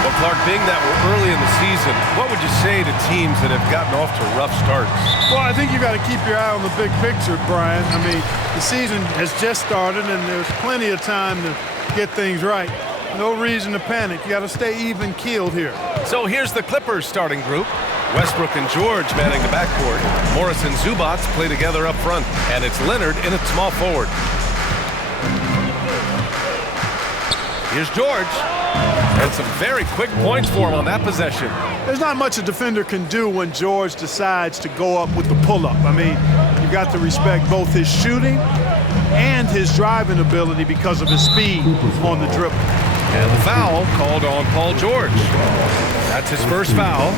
Well, Clark, being that we're early in the season, what would you say to teams that have gotten off to rough starts? Well, I think you got to keep your eye on the big picture, Brian. I mean, the season has just started, and there's plenty of time to get things right. No reason to panic. You got to stay even-keeled here. So here's the Clippers starting group. Westbrook and George manning the backcourt. Morris and Zubats play together up front, and it's Leonard in at small forward. Here's George. And some very quick points for him on that possession. There's not much a defender can do when George decides to go up with the pull-up. I mean, you've got to respect both his shooting and his driving ability because of his speed on the dribble. And the foul called on Paul George. That's his first foul.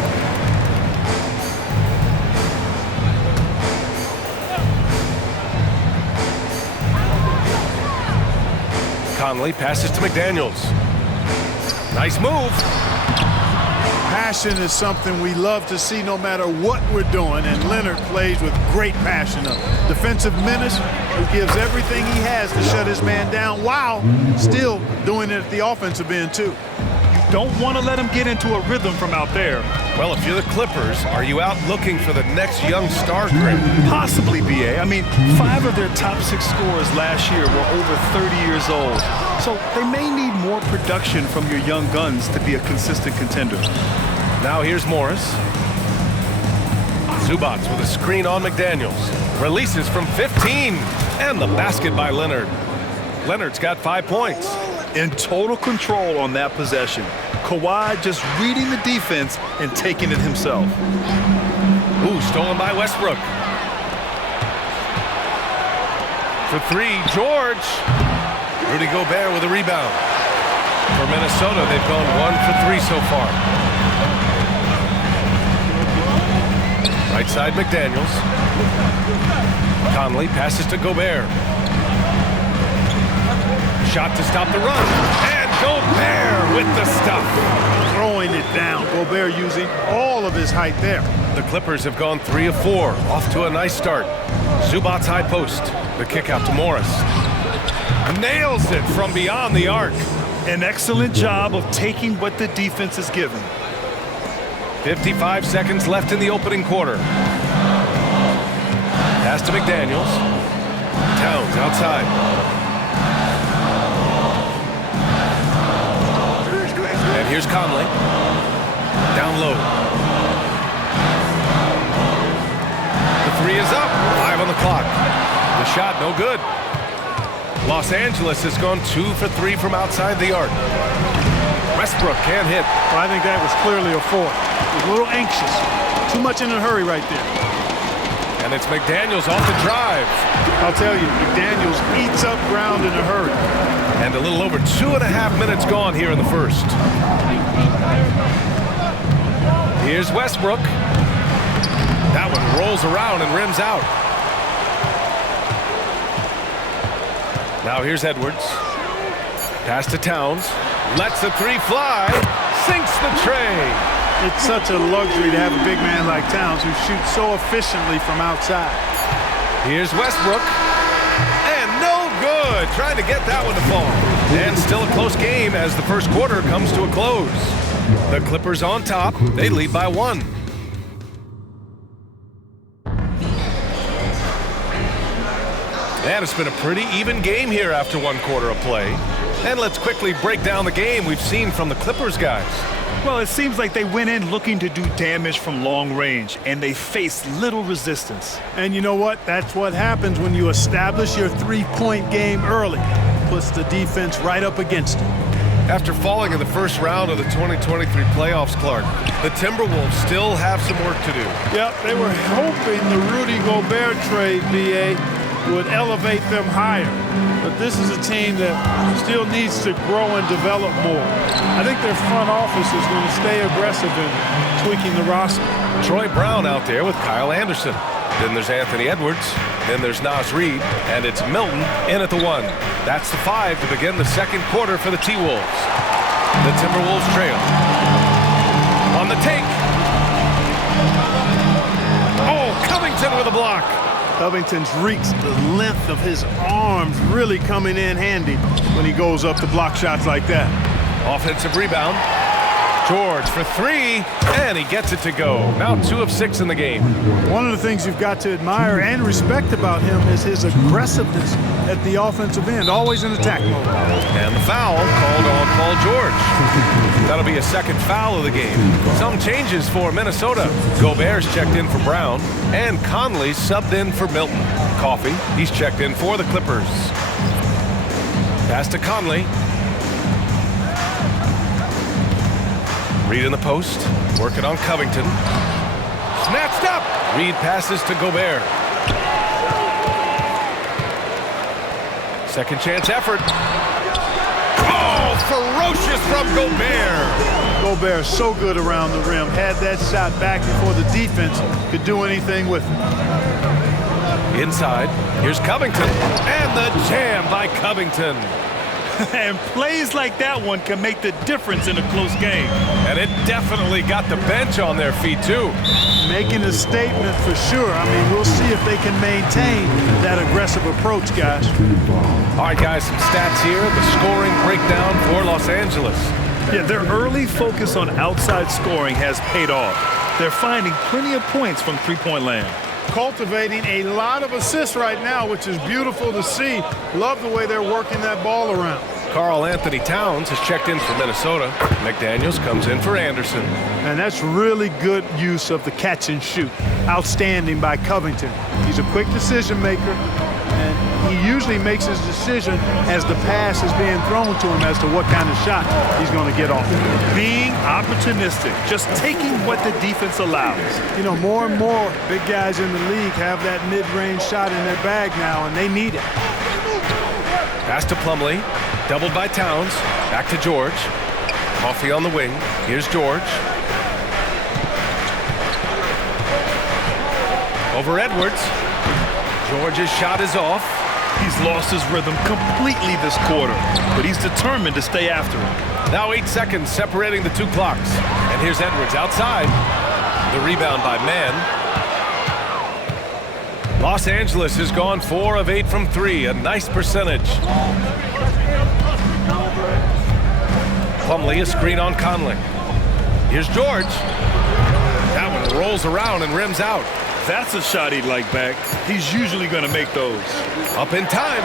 Conley passes to McDaniels. Nice move. Passion is something we love to see no matter what we're doing, and Leonard plays with great passion. A defensive menace who gives everything he has to shut his man down while still doing it at the offensive end, too. Don't want to let him get into a rhythm from out there. Well, if you're the Clippers, are you out looking for the next young star grid? Possibly, B.A. I mean, 5 of their top 6 scorers last year were over 30 years old. So they may need more production from your young guns to be a consistent contender. Now here's Morris. Zubats with a screen on McDaniels. Releases from 15. And the basket by Leonard. Leonard's got 5 points. In total control on that possession. Kawhi just reading the defense and taking it himself. Ooh, stolen by Westbrook. For 3, George. Rudy Gobert with a rebound. For Minnesota, they've gone 1 for 3 so far. Right side, McDaniels. Conley passes to Gobert. Shot to stop the run. And Gobert with the stuff. Throwing it down. Gobert using all of his height there. The Clippers have gone 3 of 4. Off to a nice start. Zubats high post. The kick out to Morris. Nails it from beyond the arc. An excellent job of taking what the defense is given. 55 seconds left in the opening quarter. Pass to McDaniels. Towns outside. And here's Conley. Down low. The 3 is up. 5 on the clock. The shot no good. Los Angeles has gone 2 for 3 from outside the arc. Westbrook can't hit. Well, I think that was clearly a 4. He was a little anxious. Too much in a hurry right there. And it's McDaniels off the drive. I'll tell you, McDaniels eats up ground in a hurry. And a little over 2.5 minutes gone here in the first. Here's Westbrook. That one rolls around and rims out. Now here's Edwards. Pass to Towns. Lets the 3 fly. Sinks the tray. It's such a luxury to have a big man like Towns who shoots so efficiently from outside. Here's Westbrook. And no good. Trying to get that one to fall. And still a close game as the first quarter comes to a close. The Clippers on top. They lead by 1. And it's been a pretty even game here after 1 quarter of play. And let's quickly break down the game we've seen from the Clippers guys. Well, it seems like they went in looking to do damage from long range, and they faced little resistance. And you know what? That's what happens when you establish your 3-point game early. Puts the defense right up against it. After falling in the first round of the 2023 playoffs, Clark, the Timberwolves still have some work to do. Yep, they were hoping the Rudy Gobert trade, B.A., would elevate them higher. But this is a team that still needs to grow and develop more. I think their front office is going to stay aggressive in tweaking the roster. Troy Brown out there with Kyle Anderson. Then there's Anthony Edwards. Then there's Naz Reid. And it's Milton in at the 1. That's the 5 to begin the second quarter for the T-Wolves. The Timberwolves trail. On the take. Oh, Covington with a block. Covington's reach, the length of his arms really coming in handy when he goes up to block shots like that. Offensive rebound. George for three, and he gets it to go. Now 2 of 6 in the game. One of the things you've got to admire and respect about him is his aggressiveness at the offensive end, always in attack mode. And the foul called on Paul George. That'll be a second foul of the game. Some changes for Minnesota. Gobert's checked in for Brown, and Conley subbed in for Milton. Coffey, he's checked in for the Clippers. Pass to Conley. Reed in the post, working on Covington. Snatched up. Reed passes to Gobert. Second chance effort. Oh, ferocious from Gobert. Gobert so good around the rim. Had that shot back before the defense could do anything with it. Inside, here's Covington. And the jam by Covington. And plays like that one can make the difference in a close game. And it definitely got the bench on their feet, too. Making a statement for sure. I mean, we'll see if they can maintain that aggressive approach, guys. All right, guys, some stats here. The scoring breakdown for Los Angeles. Yeah, their early focus on outside scoring has paid off. They're finding plenty of points from three-point land. Cultivating a lot of assists right now, which is beautiful to see. Love the way they're working that ball around. Karl Anthony Towns has checked in for Minnesota. McDaniels comes in for Anderson. And that's really good use of the catch and shoot. Outstanding by Covington. He's a quick decision maker, and he usually makes his decision as the pass is being thrown to him as to what kind of shot he's going to get off. Being opportunistic, just taking what the defense allows. You know, more and more big guys in the league have that mid-range shot in their bag now, and they need it. Pass to Plumlee, doubled by Towns. Back to George. Coffey on the wing. Here's George. Over Edwards. George's shot is off. He's lost his rhythm completely this quarter, but he's determined to stay after it. Now 8 seconds separating the two clocks. And here's Edwards outside. The rebound by Mann. Los Angeles has gone 4 of 8 from 3, a nice percentage. Plumlee, a screen on Conley. Here's George. That one rolls around and rims out. That's a shot he'd like back. He's usually going to make those. Up in time.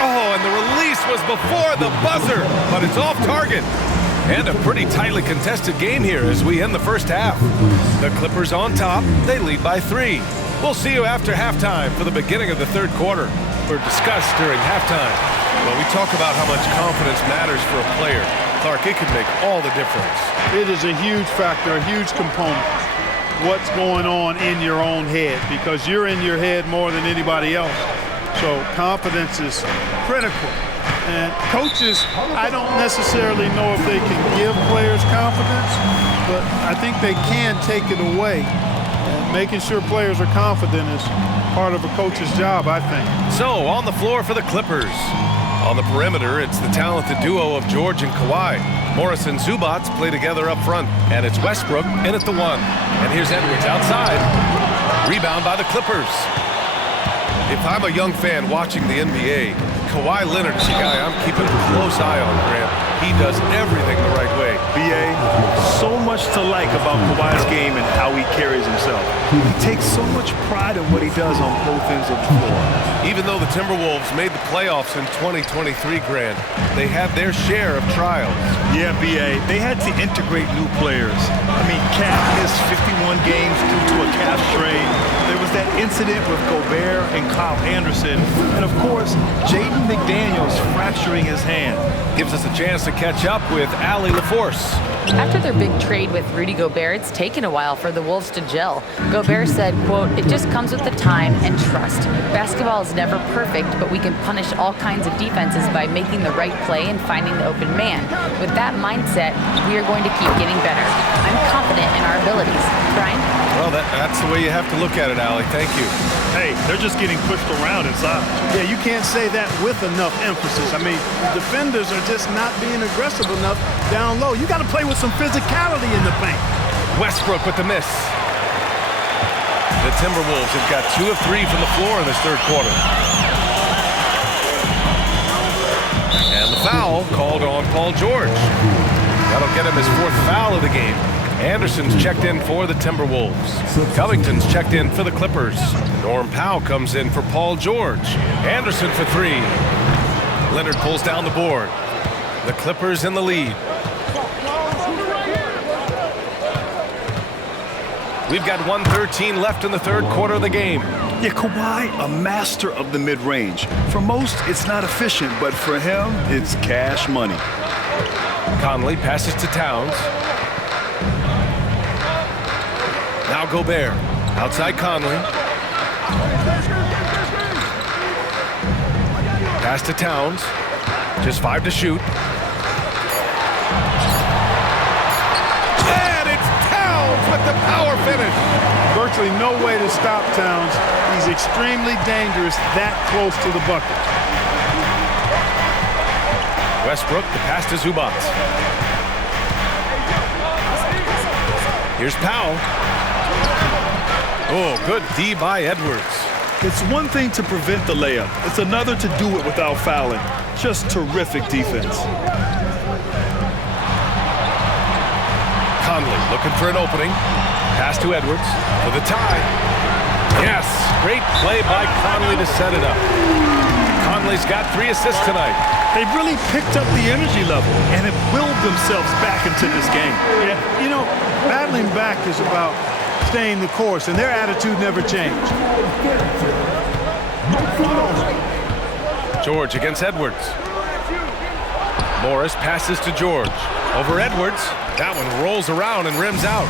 Oh, and the release was before the buzzer, but it's off target. And a pretty tightly contested game here as we end the first half. The Clippers on top. They lead by 3. We'll see you after halftime for the beginning of the third quarter. We're discussed during halftime. When we talk about how much confidence matters for a player, Clark, it can make all the difference. It is a huge factor, a huge component. What's going on in your own head, because you're in your head more than anybody else. So confidence is critical. And coaches, I don't necessarily know if they can give players confidence, but I think they can take it away. And making sure players are confident is part of a coach's job, I think. So, on the floor for the Clippers. On the perimeter, it's the talented duo of George and Kawhi. Morris and Zubats play together up front, and it's Westbrook in at the 1. And here's Edwards outside. Rebound by the Clippers. If I'm a young fan watching the NBA, Kawhi Leonard's the guy I'm keeping a close eye on, Grant. He does everything the right way. BA, so much to like about Kawhi's game and how he carries himself. He takes so much pride in what he does on both ends of the floor. Even though the Timberwolves made the playoffs in 2023, Grant, they had their share of trials. Yeah, BA, they had to integrate new players. I mean, Cat missed 51 games due to a calf strain. There was that incident with Gobert and Kyle Anderson. And of course, Jaden McDaniels fracturing his hand. Gives us a chance to catch up with Allie LaForce. After their big trade with Rudy Gobert, it's taken a while for the Wolves to gel. Gobert said, quote, "It just comes with the time and trust. Basketball is never perfect, but we can punish all kinds of defenses by making the right play and finding the open man. With that mindset, we are going to keep getting better. I'm confident in our abilities." Brian? Well, that's the way you have to look at it, Allie. Thank you. Hey, they're just getting pushed around inside. Yeah, you can't say that with enough emphasis. I mean, the defenders are just not being aggressive enough down low. You got to play with some physicality in the paint. Westbrook with the miss. The Timberwolves have got 2 of 3 from the floor in this third quarter. And the foul called on Paul George. That'll get him his 4th foul of the game. Anderson's checked in for the Timberwolves. Covington's checked in for the Clippers. Norm Powell comes in for Paul George. Anderson for 3. Leonard pulls down the board. The Clippers in the lead. We've got 1:13 left in the third quarter of the game. Yeah, Kawhi, a master of the mid-range. For most, it's not efficient, but for him, it's cash money. Conley passes to Towns. Now Gobert. Outside Conley. Pass to Towns. Just 5 to shoot. And it's Towns with the power finish. Virtually no way to stop Towns. He's extremely dangerous that close to the bucket. Westbrook, the pass to Zubac. Here's Powell. Oh, good D by Edwards. It's one thing to prevent the layup. It's another to do it without fouling. Just terrific defense. Conley looking for an opening. Pass to Edwards for the tie. Yes, great play by Conley to set it up. Conley's got 3 assists tonight. They've really picked up the energy level and have willed themselves back into this game. Yeah, you know, battling back is about staying the course, and their attitude never changed. George against Edwards. Morris passes to George. Over Edwards. That one rolls around and rims out.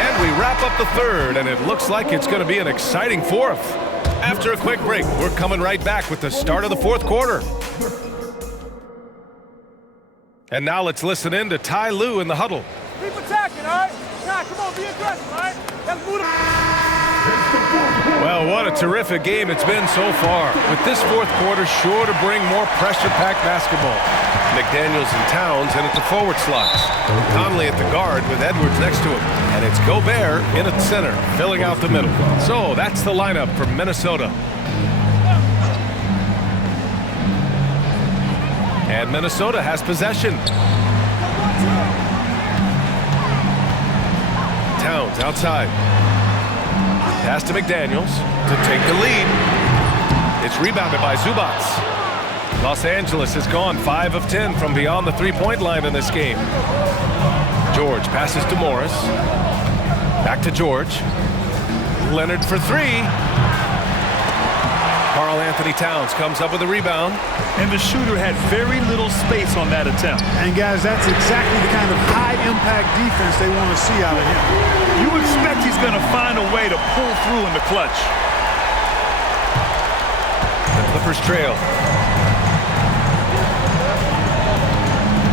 And we wrap up the third, and it looks like it's going to be an exciting fourth. After a quick break, we're coming right back with the start of the fourth quarter. And now let's listen in to Ty Lue in the huddle. Keep attacking, all right? Nah, come on, be aggressive, all right? Let's move Well, what a terrific game it's been so far. With this fourth quarter sure to bring more pressure-packed basketball. McDaniels and Towns in at the forward slots. Conley at the guard with Edwards next to him. And it's Gobert in at the center, filling out the middle. So that's the lineup for Minnesota. And Minnesota has possession. Towns outside. Pass to McDaniels to take the lead. It's rebounded by Zubac. Los Angeles has gone 5 of 10 from beyond the three-point line in this game. George passes to Morris. Back to George. Leonard for 3. Karl Anthony Towns comes up with a rebound. And the shooter had very little space on that attempt. And guys, that's exactly the kind of high-impact defense they want to see out of him. You expect he's going to find a way to pull through in the clutch. The Clippers trail.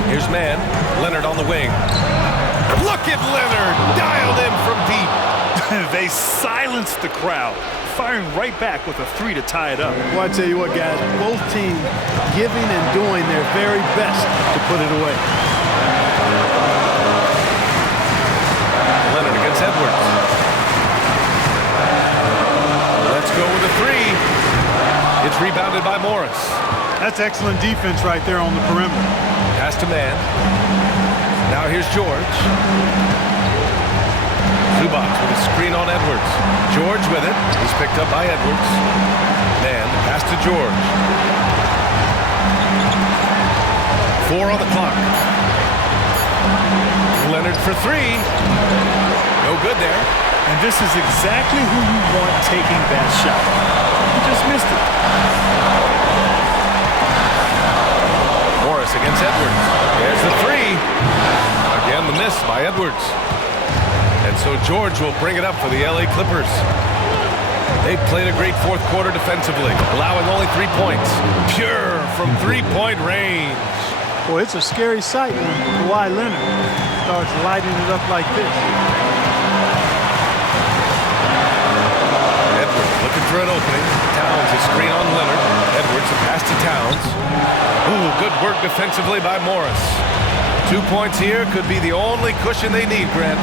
Here's Mann. Leonard on the wing. Look at Leonard, dialed in from deep. They silenced the crowd, firing right back with a 3 to tie it up. Well, I tell you what, guys, both teams giving and doing their very best to put it away. Leonard against Edwards. Let's go with a 3. It's rebounded by Morris. That's excellent defense right there on the perimeter. Pass to Mann. Now here's George. Zubac with a screen on Edwards. George with it. He's picked up by Edwards. Mann, pass to George. 4 on the clock. Leonard for 3. No good there. And this is exactly who you want taking that shot. He just missed it. Morris against Edwards. There's the 3. Again, the miss by Edwards. And so George will bring it up for the LA Clippers. They've played a great fourth quarter defensively, allowing only 3 points. Pure from three-point range. Boy, it's a scary sight when Kawhi Leonard starts lighting it up like this. Edwards looking for an opening. Towns is screen on Leonard. Edwards Edwards, the pass to Towns. Ooh, good work defensively by Morris. 2 points here could be the only cushion they need, Grant.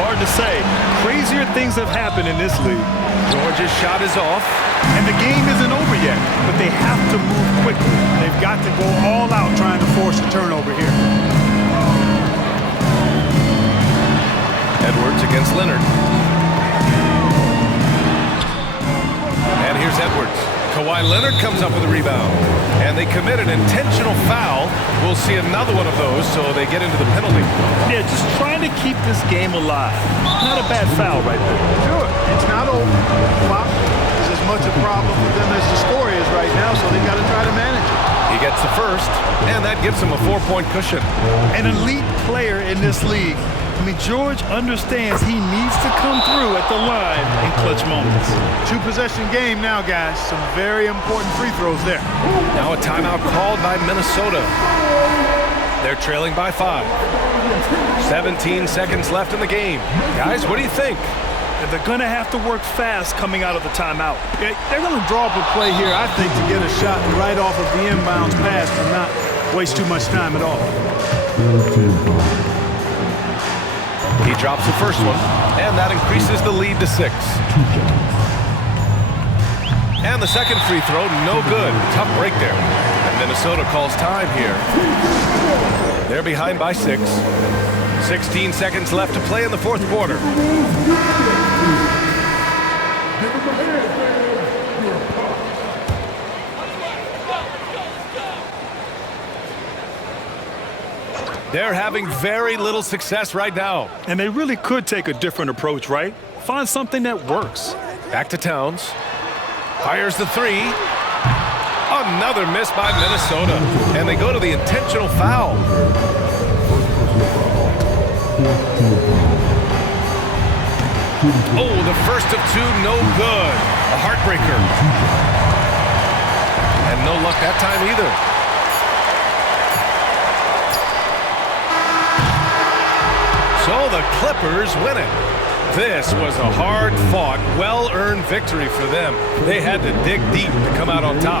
Hard to say. Crazier things have happened in this league. Georgia's shot is off. And the game isn't over yet, but they have to move quickly. They've got to go all out trying to force a turnover here. Edwards against Leonard. And here's Edwards. Kawhi Leonard comes up with a rebound. And they commit an intentional foul. We'll see another one of those, so they get into the penalty. Yeah, just trying to keep this game alive. Not a bad foul right there. Sure, it's not over. Clock is as much a problem for them as the score is right now, so they got to try to manage it. He gets the first, and that gives him a 4-point cushion. An elite player in this league. I mean, George understands he needs to come through at the line in clutch moments. 2-possession game now, guys. Some very important free throws there. Now a timeout called by Minnesota. They're trailing by 5. 17 seconds left in the game. Guys, what do you think? They're going to have to work fast coming out of the timeout. They're going to draw up a play here, I think, to get a shot right off of the inbounds pass and not waste too much time at all. He drops the first one, and that increases the lead to 6. And the second free throw, no good. Tough break there. And Minnesota calls time here. They're behind by 6. 16 seconds left to play in the fourth quarter. They're having very little success right now. And they really could take a different approach, right? Find something that works. Back to Towns. Fires the 3. Another miss by Minnesota. And they go to the intentional foul. Oh, the first of 2, no good. A heartbreaker. And no luck that time either. So the Clippers win it. This was a hard-fought, well-earned victory for them. They had to dig deep to come out on top.